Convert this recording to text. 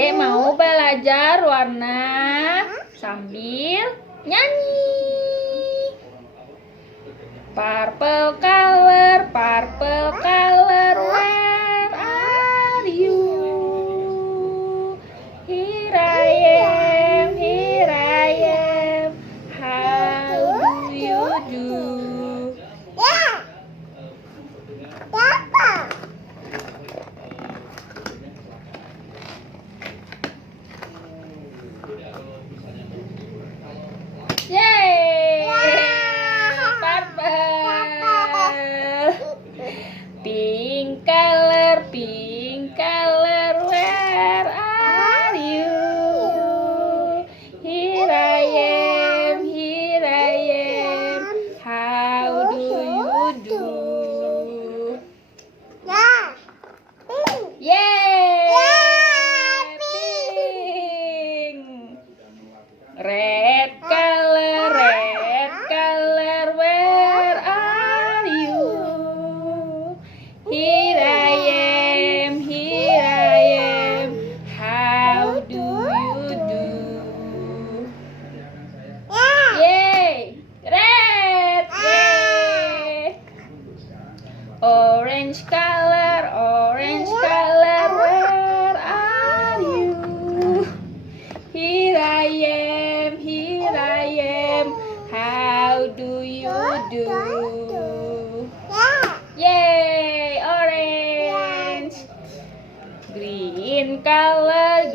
Dek mau belajar warna sambil nyanyi. Purple color, where are you? Here I am, how do you do? Yay! Purple. Pink color, where are you? Here I am, how do you do? Yay! Pink. Red color, where are you? Here I am, how do you do? Yay! Red! Yay! Orange color, where are you? Here I am, how do you do? Yay! Orange. Green color,